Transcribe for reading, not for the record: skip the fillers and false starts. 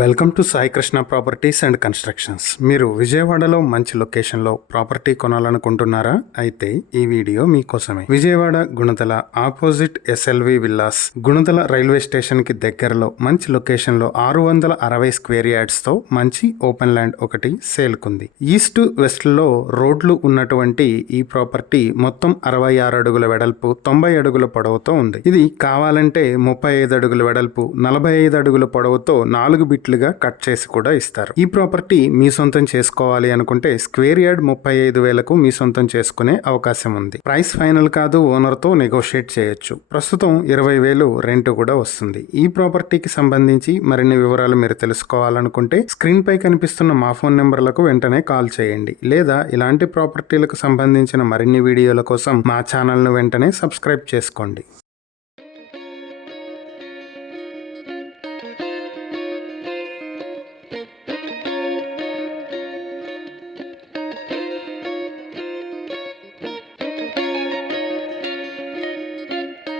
Welcome to Sai Krishna properties and constructions. మీరు విజయవాడలో మంచి లొకేషన్లో ప్రాపర్టీ కొనాలనుకుంటున్నారా? అయితే ఈ వీడియో మీకోసమే. Vijayawada Gunadala opposite SLV villas, Gunadala railway station కి దగ్గరలో మంచి లొకేషన్లో 660 స్క్వేర్ యార్డ్స్ తో మంచి ఓపెన్ ల్యాండ్ ఒకటి సేల్కుంది. ఈస్ట్ వెస్ట్ లో రోడ్లు ఉన్నటువంటి ఈ ప్రాపర్టీ మొత్తం 66 అడుగుల వెడల్పు, 90 అడుగుల పొడవుతో ఉంది. ఇది కావాలంటే 35 అడుగుల వెడల్పు, 45 అడుగుల పొడవుతో 4 బిట్లుగా కట్ చేసి కూడా ఇస్తారు. ఈ ప్రాపర్టీ మీ సొంతం చేసుకోవాలి అనుకుంటే స్క్వేర్ యార్డ్ 35,000కు మీ సొంతం చేసుకునే అవకాశం ఉంది. ప్రైస్ ఫైనల్ కాదు, ఓనర్ తో నెగోషియేట్ చేయొచ్చు. ప్రస్తుతం 20,000 రెంట్ కూడా వస్తుంది. ఈ ప్రాపర్టీకి సంబంధించి మరిన్ని వివరాలు మీరు తెలుసుకోవాలనుకుంటే స్క్రీన్ పై కనిపిస్తున్న మా ఫోన్ నెంబర్లకు వెంటనే కాల్ చేయండి, లేదా ఇలాంటి ప్రాపర్టీలకు సంబంధించిన మరిన్ని వీడియోల కోసం మా ఛానల్ ను వెంటనే సబ్స్క్రైబ్ చేసుకోండి.